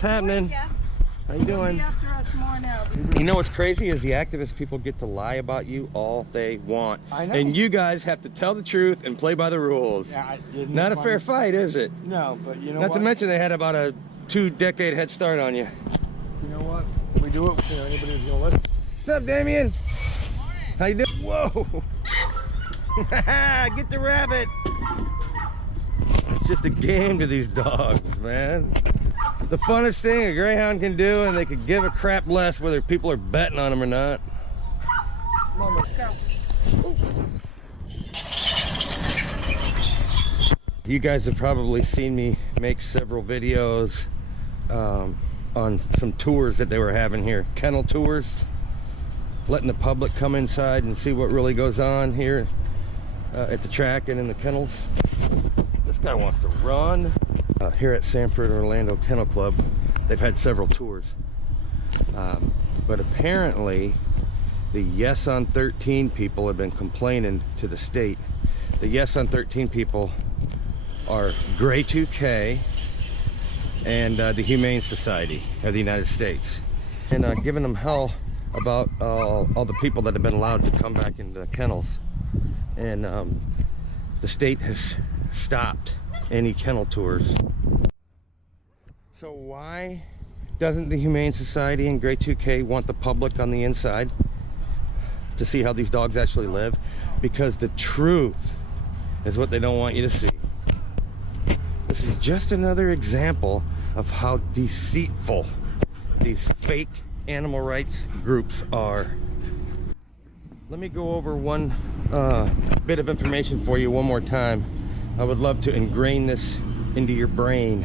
What's happening? How you doing? After us more now. You know what's crazy is the activist people get to lie about you all they want. I know. And you guys have to tell the truth and play by the rules. Yeah, Not a fair fight, is it? No, but you know Not what? to mention they had about a 2-decade head start on you. You know what? We do it. You know, anybody who's gonna listen. What's up, Damien? How you doing? Whoa! Get the rabbit! It's just a game to these dogs, man. The funnest thing a greyhound can do, and they could give a crap less whether people are betting on them or not. Mama, You guys have probably seen me make several videos on some tours that they were having here, kennel tours, letting the public come inside and see what really goes on here at the track and in the kennels. This guy wants to run. Here at Sanford Orlando Kennel Club, they've had several tours, but apparently the Yes on 13 people have been complaining to the state. The Yes on 13 people are Gray 2K and the Humane Society of the United States, and giving them hell about all the people that have been allowed to come back into the kennels. And the state has stopped any kennel tours. So why doesn't the Humane Society and Gray 2K want the public on the inside to see how these dogs actually live? Because the truth is what they don't want you to see. This is just another example of how deceitful these fake animal rights groups are. Let me go over one bit of information for you one more time. I would love to ingrain this into your brain.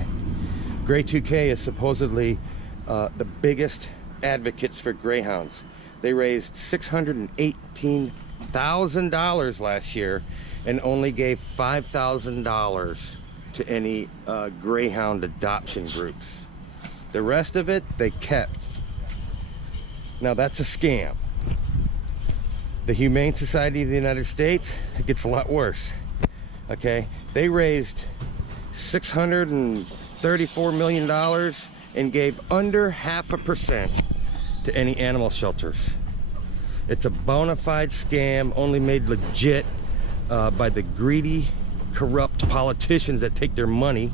Gray 2K is supposedly the biggest advocates for greyhounds. They raised $618,000 last year and only gave $5,000 to any greyhound adoption groups. The rest of it, they kept. Now that's a scam. The Humane Society of the United States, it gets a lot worse. Okay, they raised $634 million and gave under 0.5% to any animal shelters. It's a bona fide scam, only made legit by the greedy, corrupt politicians that take their money.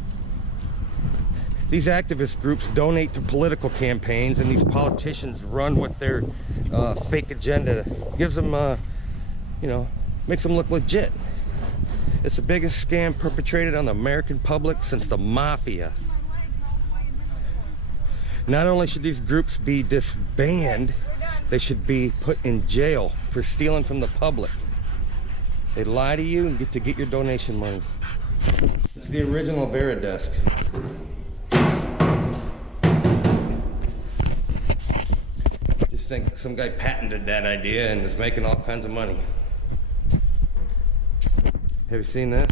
These activist groups donate to political campaigns, and these politicians run with their fake agenda. Gives them, you know, makes them look legit. It's the biggest scam perpetrated on the American public since the mafia. Not only should these groups be disbanded, they should be put in jail for stealing from the public. They lie to you and get to get your donation money. It's the original Veridesk. Just think some guy patented that idea and is making all kinds of money. Have you seen this?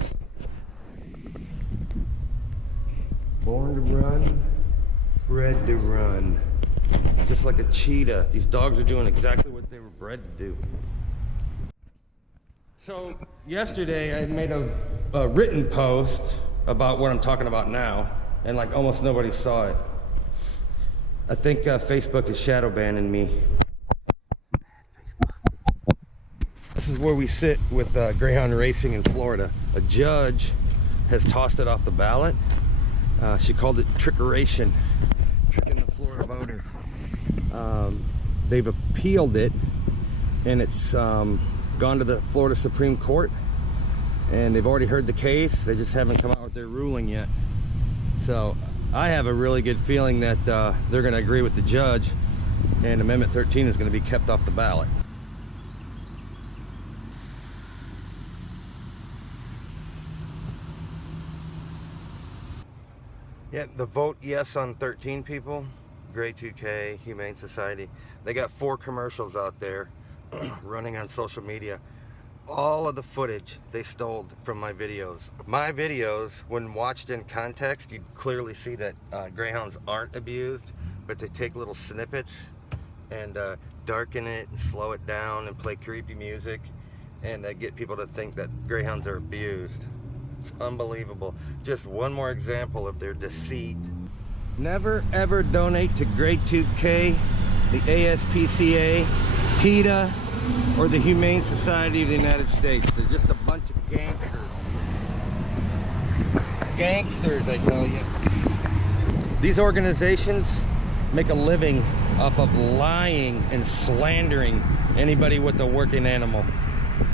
Born to run, bred to run. Just like a cheetah. These dogs are doing exactly what they were bred to do. So yesterday I made a written post about what I'm talking about now, and like almost nobody saw it. I think Facebook is shadow banning me. This is where we sit with greyhound racing in Florida. A judge has tossed it off the ballot. She called it trickeration, tricking the Florida voters. They've appealed it, and it's gone to the Florida Supreme Court, and they've already heard the case. They just haven't come out with their ruling yet. So I have a really good feeling that they're going to agree with the judge, and Amendment 13 is going to be kept off the ballot. Yeah, the vote yes on 13 people, Gray 2K, Humane Society, they got 4 commercials out there running on social media. All of the footage they stole from my videos. My videos, when watched in context, you'd clearly see that greyhounds aren't abused, but they take little snippets and darken it and slow it down and play creepy music and get people to think that greyhounds are abused. It's unbelievable. Just one more example of their deceit. Never ever donate to Grade 2K, the ASPCA, PETA, or the Humane Society of the United States. They're just a bunch of gangsters. Gangsters, I tell you. These organizations make a living off of lying and slandering anybody with a working animal.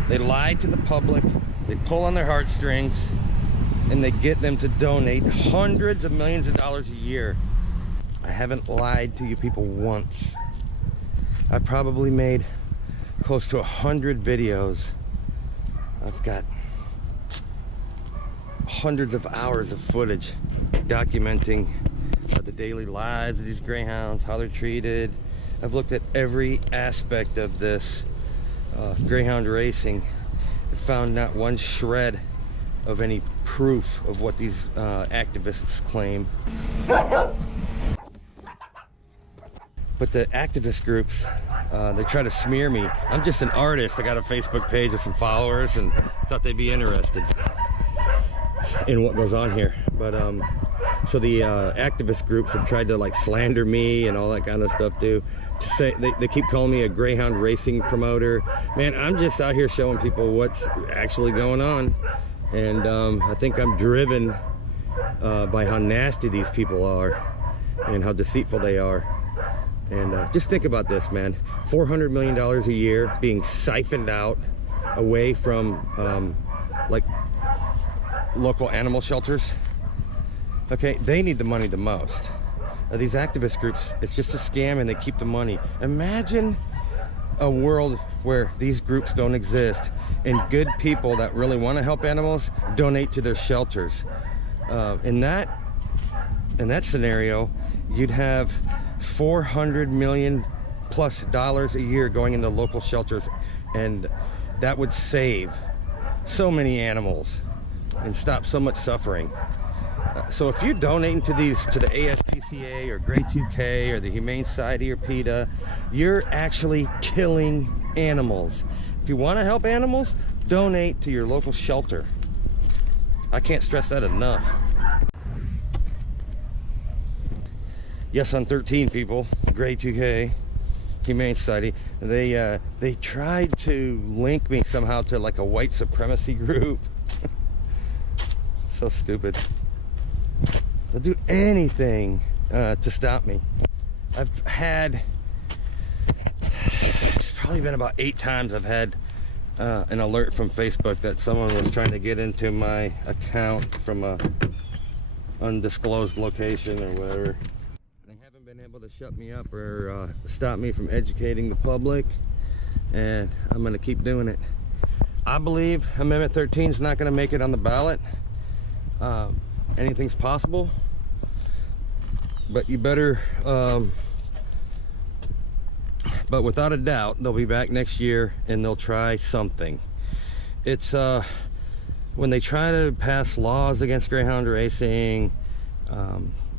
They lie to the public, they pull on their heartstrings, and they get them to donate hundreds of millions of dollars a year. I haven't lied to you people once. I probably made close to 100 videos. I've got hundreds of hours of footage documenting the daily lives of these greyhounds, how they're treated. I've looked at every aspect of this greyhound racing and found not one shred of any proof of what these activists claim. But the activist groups, they try to smear me. I'm just an artist. I got a Facebook page with some followers and thought they'd be interested in what goes on here. But so the activist groups have tried to like slander me and all that kind of stuff too. To say they keep calling me a greyhound racing promoter. Man, I'm just out here showing people what's actually going on. And I think I'm driven by how nasty these people are and how deceitful they are. And just think about this, man. $400 million a year being siphoned out away from like local animal shelters. Okay, they need the money the most. These activist groups, it's just a scam and they keep the money. Imagine a world where these groups don't exist and good people that really want to help animals donate to their shelters. In that scenario, you'd have $400 million plus a year going into local shelters, and that would save so many animals and stop so much suffering. So if you're donating to the ASPCA or Grade 2K or the Humane Society or PETA, you're actually killing animals. If you want to help animals, donate to your local shelter. I can't stress that enough. Yes, on 13 people, Grade 2K, Humane Society, they tried to link me somehow to like a white supremacy group. So stupid. They'll do anything to stop me. It's probably been about 8 times I've had an alert from Facebook that someone was trying to get into my account from a undisclosed location or whatever. They haven't been able to shut me up or stop me from educating the public, and I'm going to keep doing it. I believe Amendment 13 is not going to make it on the ballot. Anything's possible, but you better but without a doubt they'll be back next year and they'll try something. It's when they try to pass laws against greyhound racing,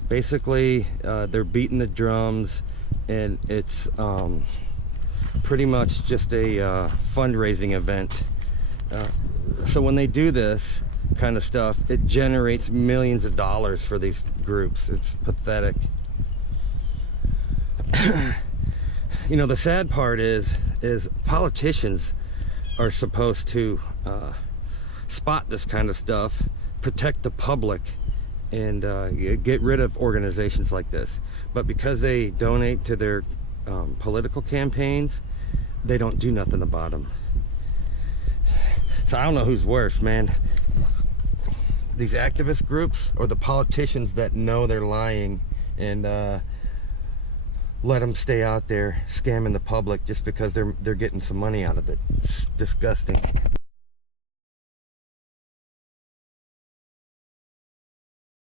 basically they're beating the drums, and it's pretty much just a fundraising event. So when they do this kind of stuff, it generates millions of dollars for these groups. It's pathetic. You know, the sad part is politicians are supposed to spot this kind of stuff, protect the public, and get rid of organizations like this. But because they donate to their political campaigns, they don't do nothing about them. So I don't know who's worse, man. These activist groups or the politicians that know they're lying and let them stay out there scamming the public just because they're getting some money out of it. It's disgusting.